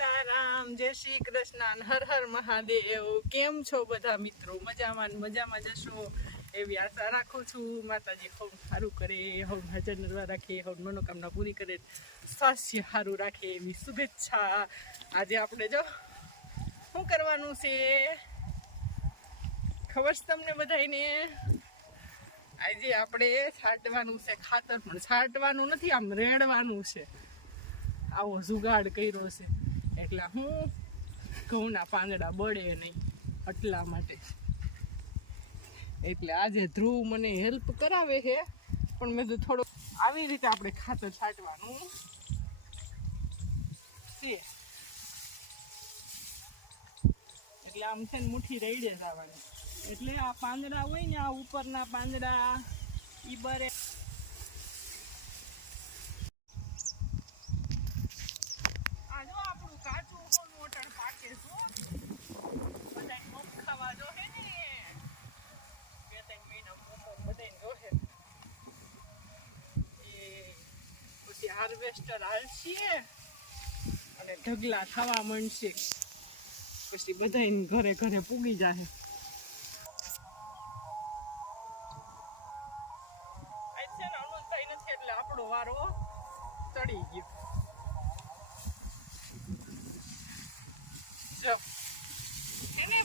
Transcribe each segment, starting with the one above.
સીતારામ, જય શ્રી કૃષ્ણ, હર હર મહાદેવ. કેમ છો બધા મિત્રો? મજામાં મજામાં જશો એવી આશા રાખું છું. માતાજી ખૂબ સારું કરે હવ હાજર નરવા રાખે હવ મનોકામના પૂરી કરે, સ્વાસ્થ્ય સારું રાખે, એવી શુભેચ્છા. આજે આપણે જો, શું કરવાનું છે? ખબર છે તમને બધાને આજે આપણે છાંટવાનું છે ખાતર, પણ છાંટવાનું નથી, આમ રેડવાનું છે. આવો જુગાડ કર્યો છે. એટલે હું ઘઉંના પાંદડા બળે નહીં એટલા માટે. એટલે આજે ધ્રુવ મને હેલ્પ કરાવે છે, પણ મેં તો થોડો આવી રીતે આપણે ખાતર છાંટવાનું. છે એટલે આમ છે ને મુઠ્ઠી રેડે જવાની. એટલે આ પાંદડા હોય ને આ ઉપરના પાંદડા, ઈ બરે આ જો આપણું કાચું હોનું અટણ પાકે છો બધાય મગ ખાવા જોહે ને બે ત્રણ મહિના મોમો બધાય જોહે એ પછી હાર્વેસ્ટર હાલશે અને ઢગલા થવા મળશે પછી બધા ઘરે ઘરે પૂગી જશે આપણો વારો ચડી ગયો.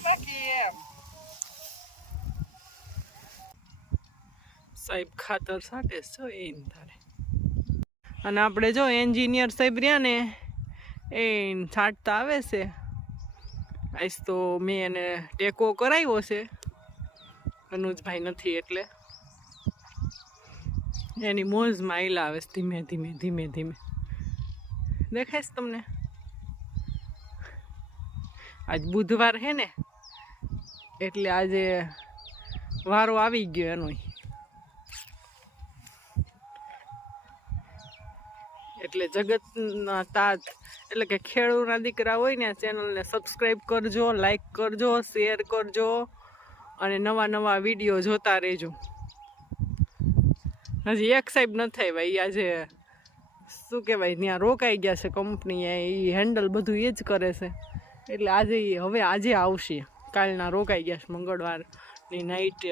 બાકી એમ. સાહેબ ખાતર સાટે છો એ તારે. અને આપણે જો એન્જિનિયર સાહેબ રહ્યા ને, એ છાંટતા આવે છે. આજ તો મેં એને ટેકો કરાવ્યો છે. અનુજભાઈ નથી એટલે. એની મોજમાં આયલા આવે છે ધીમે ધીમે ધીમે ધીમે. દેખાય છે તમને? આજ બુધવાર હે ને, એટલે આજે વારો આવી ગયો એનો એટલે જગતના તાત, એટલે કે ખેડૂતના દીકરા હોય ને, ચેનલને સબસ્ક્રાઈબ કરજો લાઈક કરજો શેર કરજો, અને નવા નવા વીડિયો જોતા રહેજો. હજી એક સાહેબ નથી આવ્યા ભાઈ આજે શું કહેવાય, ત્યાં રોકાઈ ગયા છે કંપની એ હેન્ડલ બધું એ જ કરે છે. એટલે આજે હવે આજે આવશે. કાલના રોકાઈ ગયા છે મંગળવારની નાઇટ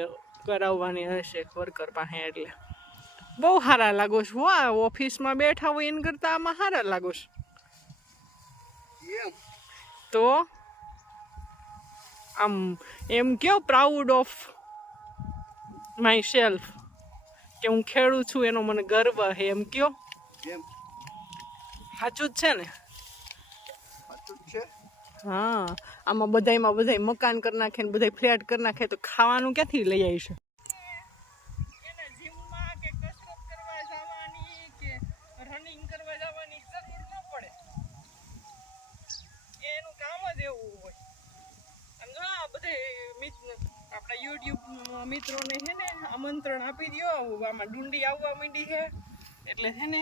કરાવવાની હશે વર્કર પાસે એટલે. બહુ સારા લાગો છો હો આ ઓફિસમાં બેઠા હોય એના કરતાં આમાં સારા લાગો છો તો? આમ એમ કયો પ્રાઉડ ઓફ માય સેલ્ફ કે હું ખેડું છું એનો મને ગર્વ છે એમ કયો? સાચું જ છે ને? હા આમાં બધાયમાં બધાય મકાન કરી નાખે ને બધાય ફ્લેટ કરી નાખે તો ખાવાનું ક્યાંથી લઈ આવી છે રનિંગ કરવા જવાની જરૂર ન પડે એનું કામ જ એવું હોય આમ જો આ બધે મિત્ર આપણા યુટ્યુબ મિત્રોને છે ને આમંત્રણ આપી દો આમાં ડુંડી આવવા માંડી છે. એટલે છે ને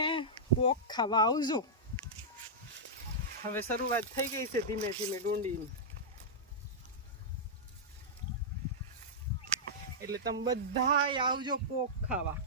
પોક ખાવા આવજો. હવે શરૂઆત થઈ ગઈ છે ધીમે ધીમે ડુંડીની. એટલે તમે બધા આવજો પોક ખાવા.